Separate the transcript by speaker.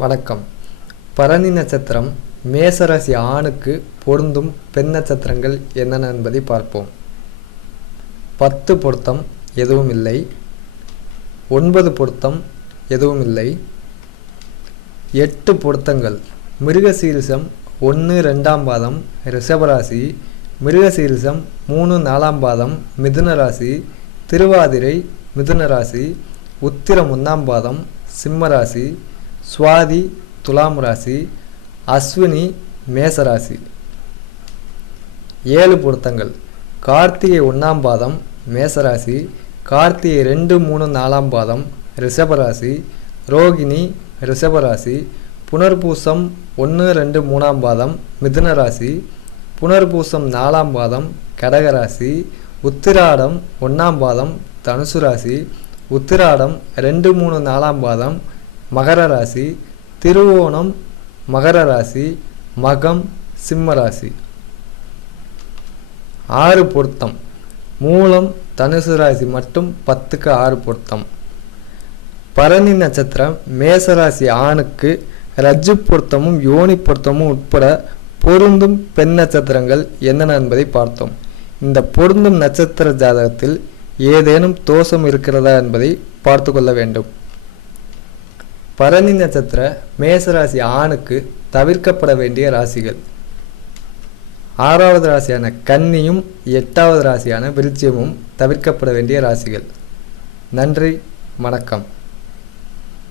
Speaker 1: வணக்கம். பரணி நட்சத்திரம் மேசராசி ஆணுக்கு பொருந்தும் பெண் நட்சத்திரங்கள் என்னென்ன என்பதை பார்ப்போம். பத்து பொருத்தம் எதுவும் இல்லை. ஒன்பது பொருத்தம் எதுவும் இல்லை. எட்டு பொருத்தங்கள். மிருகசீரிசம் ஒன்று ரெண்டாம் பாதம் ரிஷபராசி. மிருகசீரிசம் மூணு நாலாம் பாதம் மிதுன ராசி திருவாதிரை மிதுன ராசி உத்திரம் ஒன்றாம் பாதம் சிம்ம ராசி சுவாதி துலாம் ராசி அஸ்வினி மேசராசி ஏழு பொருத்தங்கள். கார்த்திகை ஒன்றாம் பாதம் மேசராசி கார்த்திகை ரெண்டு மூணு நாலாம் பாதம் ரிஷபராசி ரோகிணி ரிஷபராசி புனர்பூசம் ஒன்று ரெண்டு மூணாம் பாதம் மிதுன ராசி. புனர்பூசம் நாலாம் பாதம் கடகராசி உத்திராடம் ஒன்றாம் பாதம் தனுசு ராசி. உத்திராடம் ரெண்டு மூணு நாலாம் பாதம் மகர ராசி திருவோணம் மகர ராசி மகம் சிம்ம ராசி. ஆறு பொருத்தம். மூலம் தனுசு ராசி மட்டும் பத்துக்கு ஆறு பொருத்தம். பரணி நட்சத்திரம் மேசராசி ஆணுக்கு ரஜ்ஜு பொருத்தமும் யோனி பொருத்தமும் உட்பட பொருந்தும் பெண் நட்சத்திரங்கள் என்னென்ன என்பதை பார்த்தோம். இந்த பொருந்தும் நட்சத்திர ஜாதகத்தில் ஏதேனும் தோஷம் இருக்கிறதா என்பதை பார்த்து கொள்ள வேண்டும். பரணி நட்சத்திர மேசராசி ஆணுக்கு தவிர்க்கப்பட வேண்டிய ராசிகள். ஆறாவது ராசியான கன்னியும் எட்டாவது ராசியான விருச்சியமும் தவிர்க்கப்பட வேண்டிய ராசிகள். நன்றி வணக்கம்.